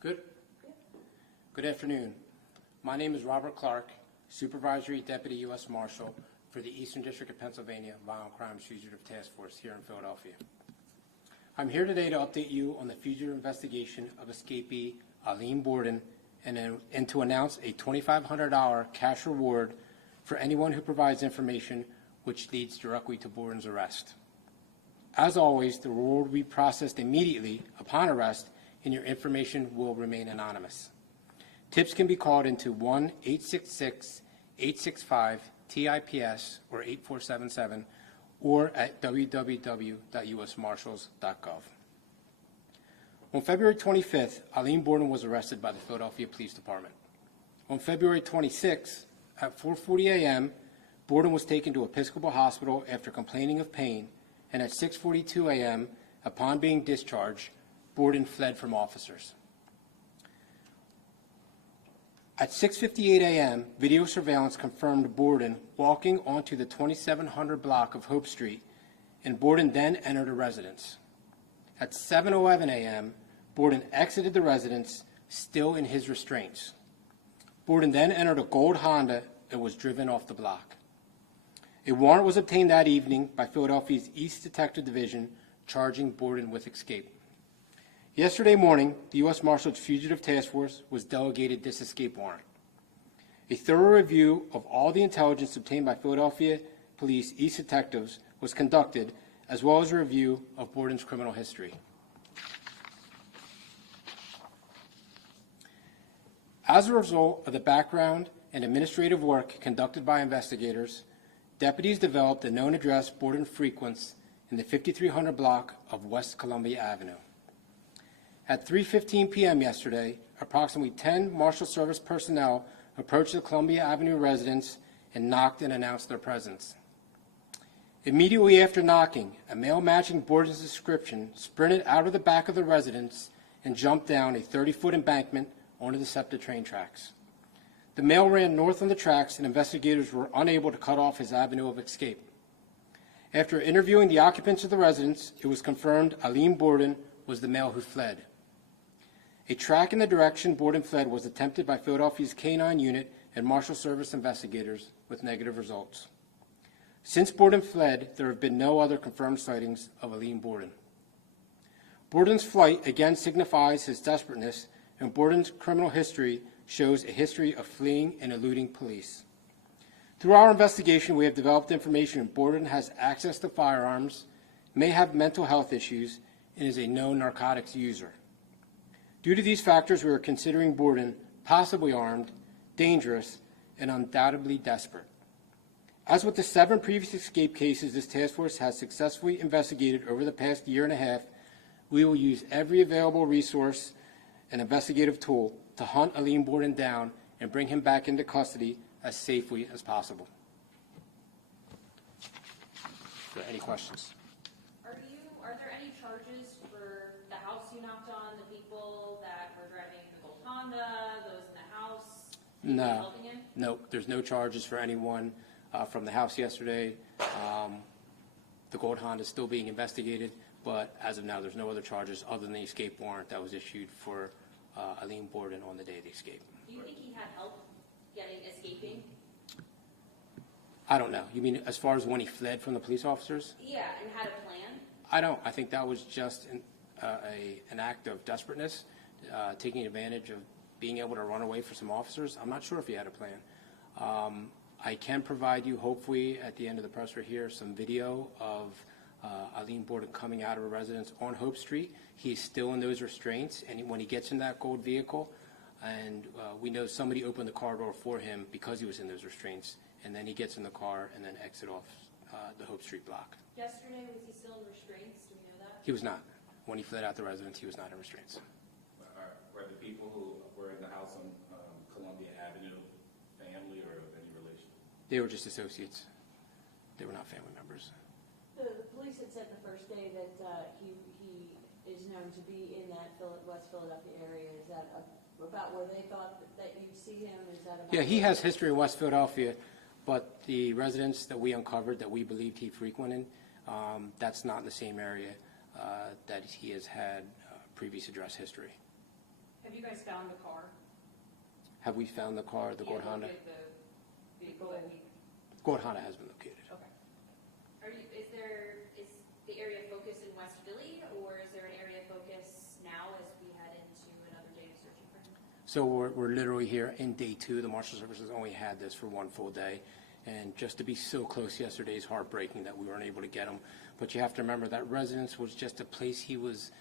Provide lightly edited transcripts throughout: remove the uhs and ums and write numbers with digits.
Good. Good afternoon. My name is Robert Clark, Supervisory Deputy U.S. Marshal for the Eastern District of Pennsylvania Violent Crimes Fugitive Task Force here in Philadelphia. I'm here today to update you on the fugitive investigation of escapee Alleem Borden and to announce a $2,500 cash reward for anyone who provides information which leads directly to Borden's arrest. As always, the reward will be processed immediately upon arrest, and your information will remain anonymous. Tips can be called into 1-866-865-TIPS or 8477 or at www.usmarshals.gov. On February 25th, Alleem Borden was arrested by the Philadelphia Police Department. On February 26th, at 4:40 a.m., Borden was taken to Episcopal Hospital after complaining of pain, and at 6:42 a.m., upon being discharged, Borden fled from officers. At 6:58 a.m., video surveillance confirmed Borden walking onto the 2700 block of Hope Street, and Borden then entered a residence. At 7:11 a.m., Borden exited the residence, still in his restraints. Borden then entered a gold Honda and was driven off the block. A warrant was obtained that evening by Philadelphia's East Detective Division, charging Borden with escape. Yesterday morning, the U.S. Marshal's Fugitive Task Force was delegated this escape warrant. A thorough review of all the intelligence obtained by Philadelphia Police East Detectives was conducted, as well as a review of Borden's criminal history. As a result of the background and administrative work conducted by investigators, deputies developed a known address Borden frequents in the 5300 block of West Columbia Avenue. At 3:15 p.m. yesterday, approximately 10 Marshal Service personnel approached the Columbia Avenue residence and knocked and announced their presence. Immediately after knocking, a male matching Borden's description sprinted out of the back of the residence and jumped down a 30-foot embankment onto the SEPTA train tracks. The male ran north on the tracks, and investigators were unable to cut off his avenue of escape. After interviewing the occupants of the residence, it was confirmed Alleem Borden was the male who fled. A track in the direction Borden fled was attempted by Philadelphia's K-9 unit and Marshal Service investigators with negative results. Since Borden fled, there have been no other confirmed sightings of Alleem Borden. Borden's flight again signifies his desperateness, and Borden's criminal history shows a history of fleeing and eluding police. Through our investigation, we have developed information Borden has access to firearms, may have mental health issues, and is a known narcotics user. Due to these factors, we are considering Borden possibly armed, dangerous, and undoubtedly desperate. As with the 7 previous escape cases this task force has successfully investigated over the past year and a half, we will use every available resource and investigative tool to hunt Alleem Borden down and bring him back into custody as safely as possible. Are there any questions? Are there any charges for the house you knocked on, the people that were driving the gold Honda, those in the house? No. No, there's no charges for anyone from the house yesterday. The gold Honda is still being investigated, but as of now, there's no other charges other than the escape warrant that was issued for Alleem Borden on the day of the escape. Do you think he had help escaping? I don't know. You mean as far as when he fled from the police officers? Yeah, and had a plan? I don't. I think that was just an act of desperateness, taking advantage of being able to run away from some officers. I'm not sure if he had a plan. I can provide you, hopefully, at the end of the press right here, some video of Alleem Borden coming out of a residence on Hope Street. He's still in those restraints, and when he gets in that gold vehicle, and we know somebody opened the car door for him because he was in those restraints, and then he gets in the car and then exit off the Hope Street block. Yesterday, was he still in restraints? Do we know that? He was not. When he fled out the residence, he was not in restraints. Were the people who were in the house on Columbia Avenue family or of any relation? They were just associates. They were not family members. The police had said the first day that he is known to be in that West Philadelphia area. Is that about where they thought that you'd see him? Is that about? Yeah, he has history in West Philadelphia, but the residence that we uncovered that we believed he frequented, that's not in the same area that he has had previous address history. Have you guys found the car? Have we found the car, the Gord Honda? The vehicle that he, Gord Honda has been located. okay. Is the area focus in West Philly, or is there an area focus now as we head into another day of searching for him? So we're literally here in day 2. The Marshal Service has only had this for 1 full day. And just to be so close yesterday is heartbreaking that we weren't able to get him. But you have to remember that residence was just a place he was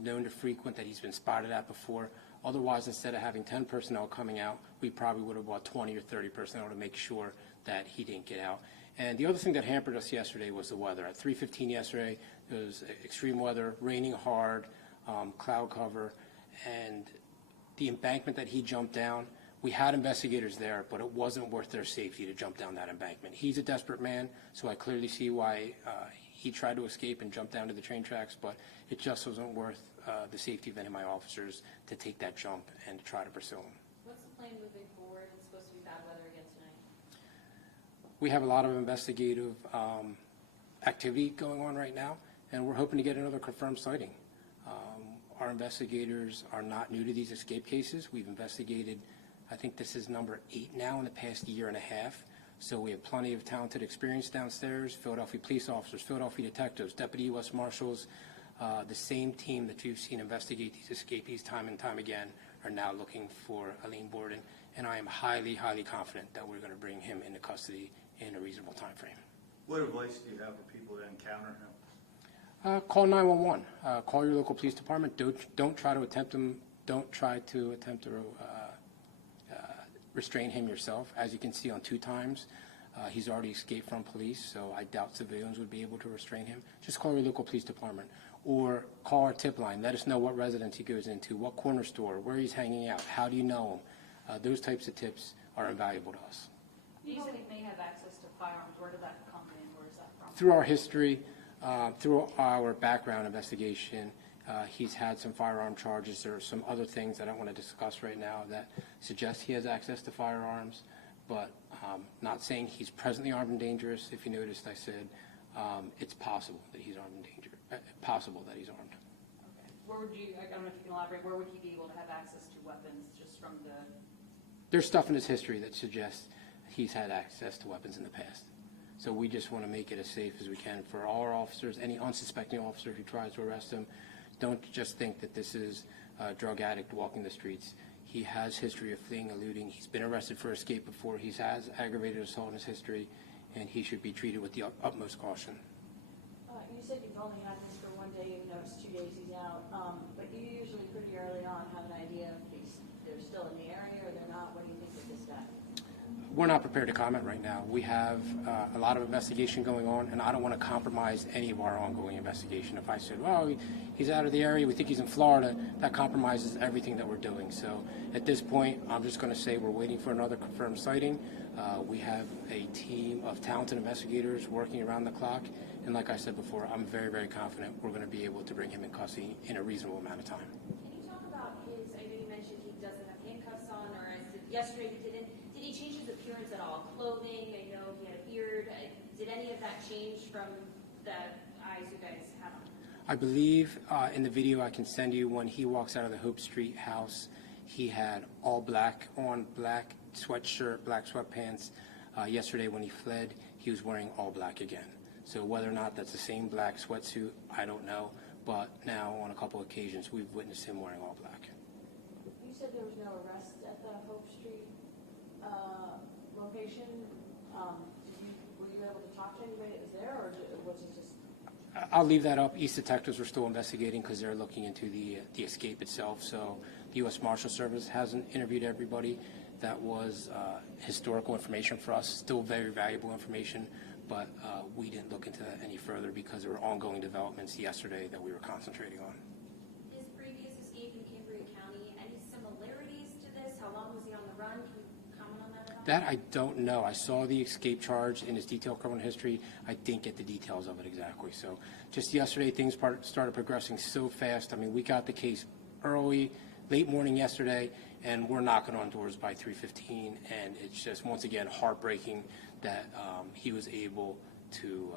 known to frequent, that he's been spotted at before. Otherwise, instead of having 10 personnel coming out, we probably would have brought 20 or 30 personnel to make sure that he didn't get out. And the other thing that hampered us yesterday was the weather. At 3:15 yesterday, it was extreme weather, raining hard, cloud cover, and the embankment that he jumped down, we had investigators there, but it wasn't worth their safety to jump down that embankment. He's a desperate man, so I clearly see why he tried to escape and jump down to the train tracks, but it just wasn't worth the safety of any of my officers to take that jump and to try to pursue him. What's the plan moving forward? It's supposed to be bad weather again tonight. We have a lot of investigative activity going on right now, and we're hoping to get another confirmed sighting. Our investigators are not new to these escape cases. We've investigated, I think this is number 8 now in the past year and a half. So we have plenty of talented experience downstairs, Philadelphia police officers, Philadelphia detectives, Deputy U.S. Marshals. The same team that you've seen investigate these escapees time and time again are now looking for Alleem Borden, and I am highly, highly confident that we're going to bring him into custody in a reasonable time frame. What advice do you have for people that encounter him? Call 911. Call your local police department. Don't try to attempt to restrain him yourself. As you can see on 2 times, he's already escaped from police, so I doubt civilians would be able to restrain him. Just call your local police department or call our tip line. Let us know what residence he goes into, what corner store, where he's hanging out, how do you know him. Those types of tips are invaluable to us. You said he may have access to firearms. Where did that come in? Where is that from? Through our history, through our background investigation, he's had some firearm charges. There are some other things that I don't want to discuss right now that suggest he has access to firearms, but not saying he's presently armed and dangerous. If you noticed, I said it's possible that he's armed and dangerous. Possible that he's armed. Okay. Where would you, I don't know if you can elaborate, where would he be able to have access to weapons just from the... There's stuff in his history that suggests he's had access to weapons in the past. So we just want to make it as safe as we can for all our officers, any unsuspecting officer who tries to arrest him. Don't just think that this is a drug addict walking the streets. He has history of fleeing, eluding. He's been arrested for escape before. He has aggravated assault in his history, and he should be treated with the utmost caution. You said you've only had this for 1 day, even though it's 2 days he's out, but you usually pretty early on have an idea if they're still in the area or they're not. What do you think of this guy? We're not prepared to comment right now. We have a lot of investigation going on, and I don't want to compromise any of our ongoing investigation. If I said, well, he's out of the area, we think he's in Florida, that compromises everything that we're doing. So at this point, I'm just going to say we're waiting for another confirmed sighting. We have a team of talented investigators working around the clock, and like I said before, I'm very, very confident we're going to be able to bring him in custody in a reasonable amount of time. Can you talk about his, I know you mentioned he doesn't have handcuffs on, or as yesterday he didn't. Did he change his appearance at all? Clothing, I know he had a beard. Did any of that change from the eyes you guys had on? I believe in the video I can send you, when he walks out of the Hope Street house, he had all black on, black sweatshirt, black sweatpants. Yesterday when he fled, he was wearing all black again. So whether or not that's the same black sweatsuit, I don't know. But now on a couple occasions, we've witnessed him wearing all black. You said there was no arrest at the Hope Street location. Were you able to talk to anybody that was there, or was it just... I'll leave that up. East detectives are still investigating because they're looking into the escape itself. So the U.S. Marshal Service hasn't interviewed everybody. That was historical information for us, still very valuable information, but we didn't look into that any further because there were ongoing developments yesterday that we were concentrating on. His previous escape in Cambria County, any similarities to this? How long was he on the run? Can you comment on that at all? That I don't know. I saw the escape charge in his detailed criminal history. I didn't get the details of it exactly. So just yesterday, things started progressing so fast. I mean, we got the case early, late morning yesterday, and we're knocking on doors by 3:15. And it's just, once again, heartbreaking that he was able to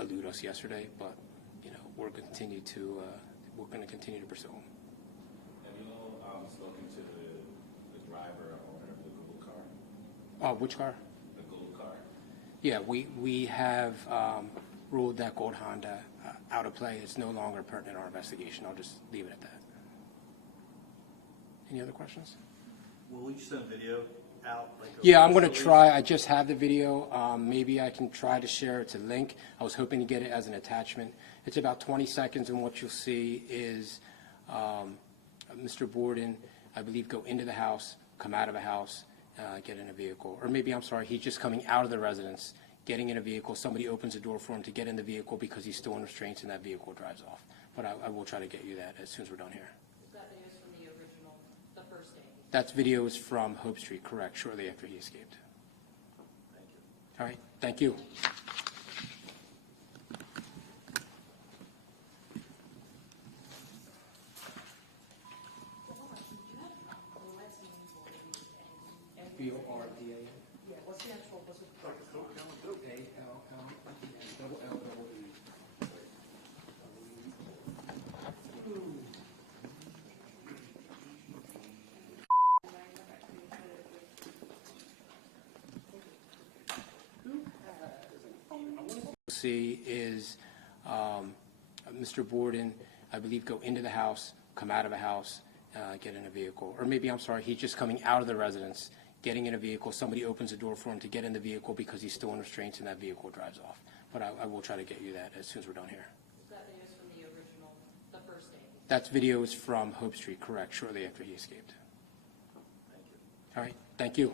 elude us yesterday. But, you know, we're going to continue to pursue him. And you know, spoken to the driver or owner of the Google car? Which car? The Google car? Yeah, we have ruled that gold Honda out of play. It's no longer pertinent in our investigation. I'll just leave it at that. Any other questions? Will you send video out? Like a Yeah, I'm going to press try. I just have the video. Maybe I can try to share it to link. I was hoping to get it as an attachment. It's about 20 seconds, and what you'll see is Mr. Borden, I believe, go into the house, come out of a house, get in a vehicle. Or maybe, I'm sorry, he's just coming out of the residence, getting in a vehicle. Somebody opens the door for him to get in the vehicle because he's still in restraints, and that vehicle drives off. But I will try to get you that as soon as we're done here. Is that videos from the original, the first day? That's videos from Hope Street, correct, shortly after he escaped. Thank you. All right, thank you. B-O-R-D-A-N. Yeah, what's the actual, what's the? See is Mr. Borden, I believe, go into the house, come out of a house, get in a vehicle. Or maybe, I'm sorry, he's just coming out of the residence, getting in a vehicle. Somebody opens the door for him to get in the vehicle because he's still in restraints, and that vehicle drives off. But I will try to get you that as soon as we're done here. Is that videos from the original, the first day? That's videos from Hope Street, correct, shortly after he escaped. Thank you. All right, thank you.